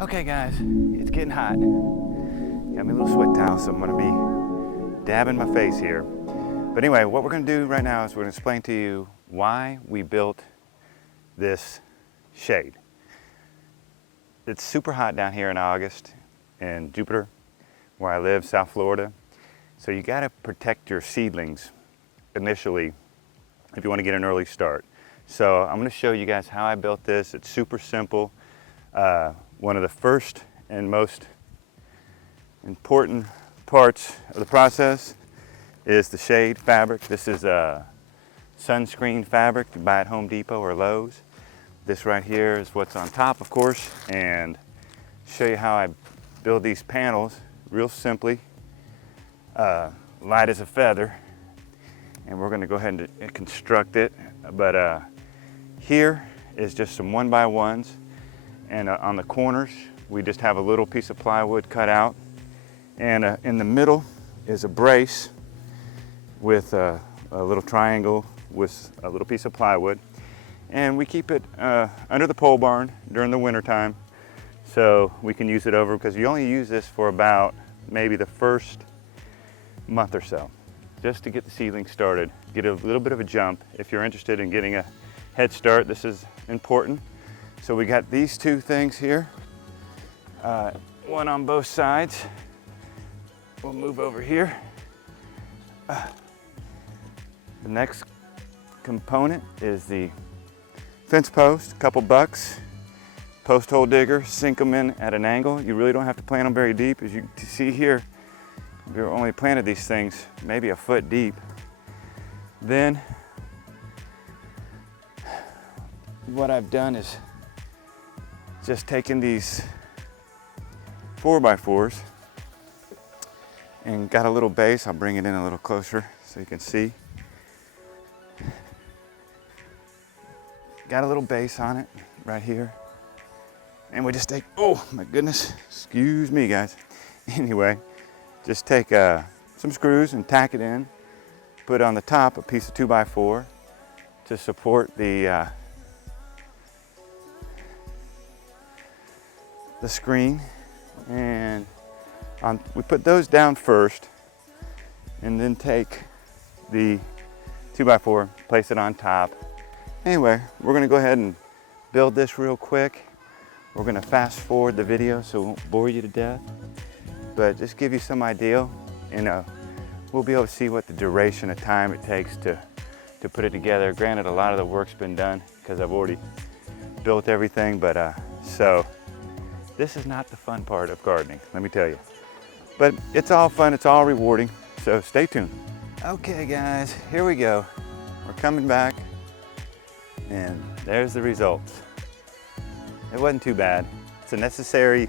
Okay guys, it's getting hot. Got me a little sweat towel, so I'm gonna be dabbing my face here. But anyway, what we're gonna do right now is we're gonna explain to you why we built this shade. It's super hot down here in August in Jupiter, where I live, South Florida. So you gotta protect your seedlings initially if you wanna get an early start. So I'm gonna show you guys how I built this. It's super simple. One of the first and most important parts of the process is the shade fabric. This is a sunscreen fabric you buy at Home Depot or Lowe's. This right here is what's on top, of course, and show you how I build these panels real simply, light as a feather, and we're going to go ahead and construct it. But here is just some 1x1s, and on the corners we just have a little piece of plywood cut out, and in the middle is a brace with a little triangle with a little piece of plywood, and we keep it under the pole barn during the winter time so we can use it over, because you only use this for about maybe the first month or so, just to get the seedling started, get a little bit of a jump. If you're interested in getting a head start, this is important. So we got these two things here, one on both sides. We'll move over here. The next component is the fence post, a couple bucks, post hole digger, sink them in at an angle. You really don't have to plant them very deep. As you see here, we only planted these things maybe a foot deep. Then what I've done is just taken these 4x4s and got a little base. I'll bring it in a little closer so you can see. Got a little base on it right here. And we just take, oh my goodness, excuse me guys. Anyway, just take some screws and tack it in. Put on the top a piece of 2x4 to support the screen, and we put those down first, and then take the 2x4, place it on top. Anyway, we're going to go ahead and build this real quick. We're going to fast forward the video so it won't bore you to death, but just give you some idea. We'll be able to see what the duration of time it takes to put it together. Granted, a lot of the work's been done because I've already built everything, but so this is not the fun part of gardening, let me tell you. But it's all fun, it's all rewarding, so stay tuned. Okay guys, here we go. We're coming back, and there's the results. It wasn't too bad. It's a necessary,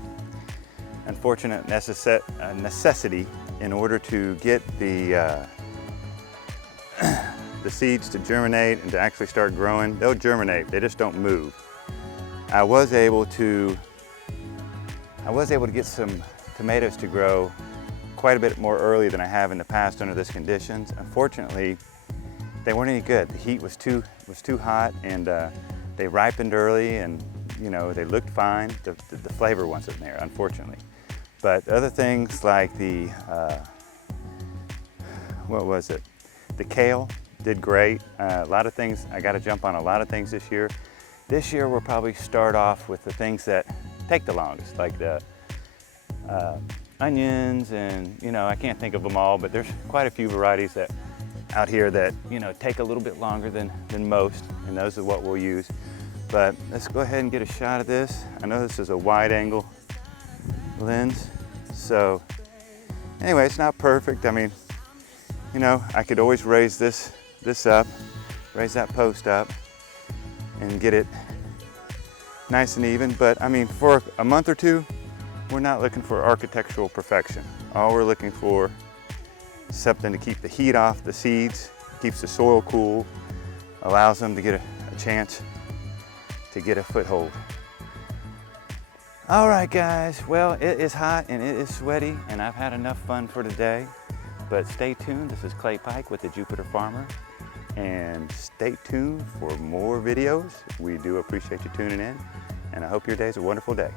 unfortunate necessity in order to get the seeds to germinate and to actually start growing. They'll germinate, they just don't move. I was able to get some tomatoes to grow quite a bit more early than I have in the past under these conditions. Unfortunately, they weren't any good. The heat was too hot, and they ripened early, and they looked fine. The flavor wasn't there, unfortunately. But other things like the the kale did great. A lot of things, I got to jump on a lot of things this year. This year we'll probably start off with the things that take the longest, like the onions, and I can't think of them all, but there's quite a few varieties that out here that take a little bit longer than most, and those are what we'll use. But let's go ahead and get a shot of this. I know this is a wide angle lens, so anyway, it's not perfect. I mean, I could always raise this up, raise that post up, and get it nice and even. But I mean, for a month or two, we're not looking for architectural perfection. All we're looking for is something to keep the heat off the seeds, keeps the soil cool, allows them to get a chance to get a foothold. All right guys, well, it is hot and it is sweaty, and I've had enough fun for today, but stay tuned. This is Clay Pike with the Jupiter Farmer, and stay tuned for more videos. We do appreciate you tuning in, and I hope your day is a wonderful day.